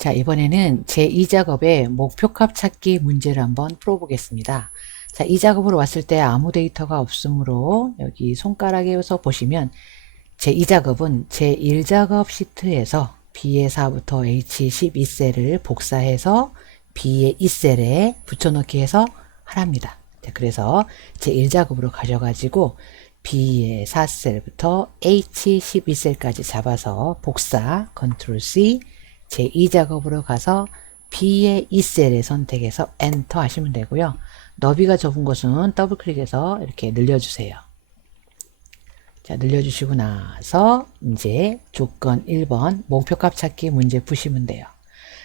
자, 이번에는 제 2작업의 목표값 찾기 문제를 한번 풀어보겠습니다. 자, 이 작업으로 왔을 때 아무 데이터가 없으므로 여기 손가락에서 보시면 제 2작업은 제 1작업 시트에서 B의 4부터 H12셀을 복사해서 B의 2셀에 붙여넣기 해서 하랍니다. 자, 그래서 제 1작업으로 가져가지고 B의 4셀부터 H12셀까지 잡아서 복사, 컨트롤 C, 제2작업으로 가서 B의 2셀을 선택해서 엔터 하시면 되고요. 너비가 좁은 곳은 더블 클릭해서 이렇게 늘려주세요. 자, 늘려주시고 나서 이제 조건 1번 목표값 찾기 문제 푸시면 돼요.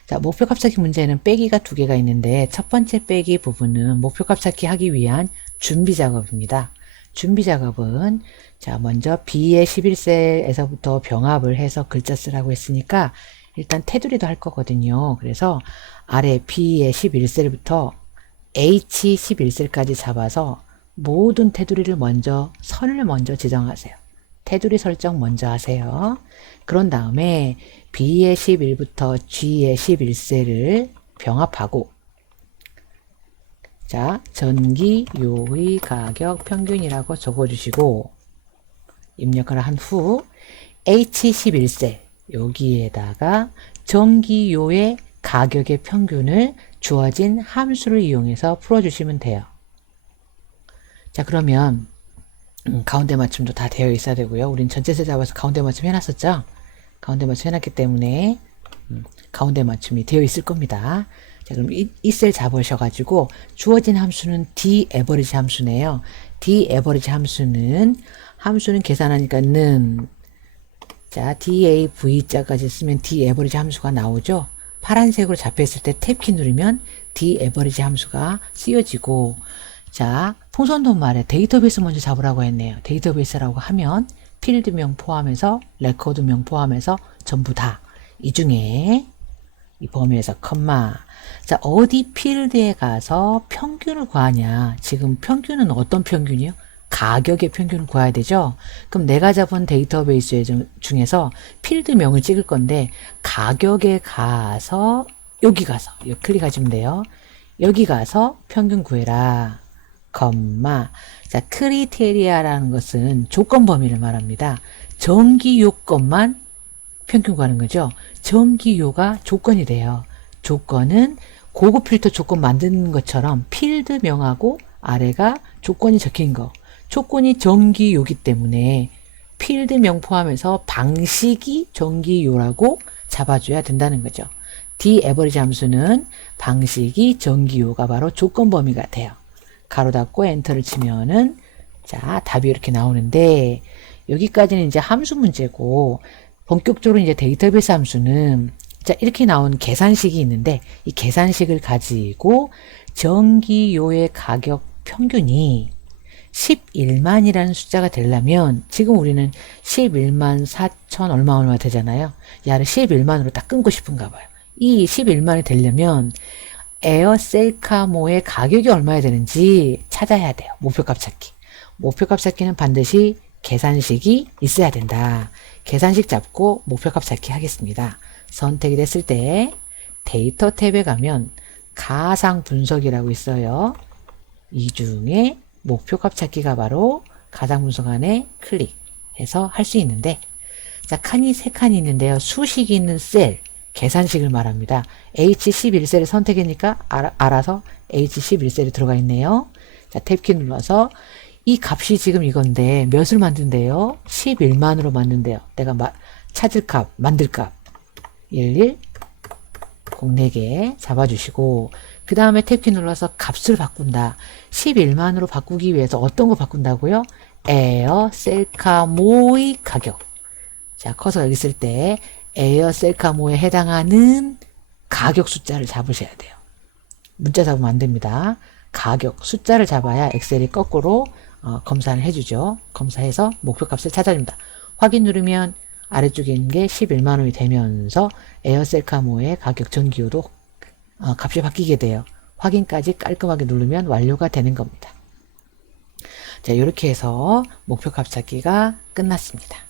자, 목표값 찾기 문제는 빼기가 두 개가 있는데 첫 번째 빼기 부분은 목표값 찾기 하기 위한 준비 작업입니다. 준비 작업은 자, 먼저 B의 11셀에서부터 병합을 해서 글자 쓰라고 했으니까 일단 테두리도 할 거거든요. 그래서 아래 B의 11셀부터 H11셀까지 잡아서 모든 테두리를 먼저 선을 먼저 지정하세요. 테두리 설정 먼저 하세요. 그런 다음에 B의 11부터 G의 11셀을 병합하고 자, 전기 요의 가격 평균이라고 적어주시고 입력을 한 후 H11셀 여기에다가 전기요의 가격의 평균을 주어진 함수를 이용해서 풀어주시면 돼요. 자 그러면 음, 가운데 맞춤도 다 되어 있어야 되고요. 우린 전체세 잡아서 가운데 맞춤 해놨었죠. 가운데 맞춤 해놨기 때문에 음, 가운데 맞춤이 되어 있을 겁니다. 자 그럼 이 셀 잡으셔가지고 주어진 함수는 d 에버리지 함수네요. d 에버리지 함수는 함수는 계산하니까 는 자, DAV자까지 쓰면 DAverage 함수가 나오죠. 파란색으로 잡혀있을 때 탭키 누르면 DAverage 함수가 쓰여지고 자, 풍선 돈 말에 데이터베이스 먼저 잡으라고 했네요. 데이터베이스라고 하면 필드명 포함해서 레코드명 포함해서 전부 다 이 중에 이 범위에서 컴마 자 어디 필드에 가서 평균을 구하냐 지금 평균은 어떤 평균이요? 가격의 평균을 구해야 되죠. 그럼 내가 잡은 데이터베이스 중에서 필드명을 찍을 건데 가격에 가서 여기 가서 여기 클릭하시면 돼요. 여기 가서 평균 구해라. 컴마. 자, 크리테리아라는 것은 조건 범위를 말합니다. 전기 요건만 평균 구하는 거죠. 전기 요가 조건이 돼요. 조건은 고급 필터 조건 만드는 것처럼 필드명하고 아래가 조건이 적힌 거. 조건이 전기요기 때문에 필드 명 포함해서 방식이 전기요라고 잡아줘야 된다는 거죠. D 에버리지 함수는 방식이 전기요가 바로 조건 범위가 돼요. 가로 닫고 엔터를 치면은 자 답이 이렇게 나오는데 여기까지는 이제 함수 문제고 본격적으로 이제 데이터베이스 함수는 자 이렇게 나온 계산식이 있는데 이 계산식을 가지고 전기요의 가격 평균이 11만이라는 숫자가 되려면 지금 우리는 11만 4천 얼마 얼마 되잖아요. 야를 11만으로 딱 끊고 싶은가 봐요. 이 11만이 되려면 에어 셀카모의 가격이 얼마야 되는지 찾아야 돼요. 목표값 찾기. 목표값 찾기는 반드시 계산식이 있어야 된다. 계산식 잡고 목표값 찾기 하겠습니다. 선택이 됐을 때 데이터 탭에 가면 가상 분석이라고 있어요. 이 중에 목표값 찾기가 바로 가상 분석 안에 클릭해서 할 수 있는데 자 칸이 세 칸이 있는데요. 수식이 있는 셀 계산식을 말합니다. H11셀을 선택하니까 알아, 알아 서 H11셀이 들어가 있네요. 자 탭키 눌러서 이 값이 지금 이건데 몇을 만든대요? 11만으로 만든대요. 내가 마, 찾을 값, 만들 값 11 04개 잡아주시고 그 다음에 탭키 눌러서 값을 바꾼다. 11만으로 바꾸기 위해서 어떤 거 바꾼다고요? 에어 셀카 모의 가격. 자, 커서 여기 있을 때 에어 셀카 모에 해당하는 가격 숫자를 잡으셔야 돼요. 문자 잡으면 안 됩니다. 가격 숫자를 잡아야 엑셀이 거꾸로 어, 검사를 해주죠. 검사해서 목표값을 찾아줍니다. 확인 누르면 아래쪽에 있는 게 11만 원이 되면서 에어셀카모의 가격 전기요도 어, 값이 바뀌게 돼요. 확인까지 깔끔하게 누르면 완료가 되는 겁니다. 자, 이렇게 해서 목표 값 찾기가 끝났습니다.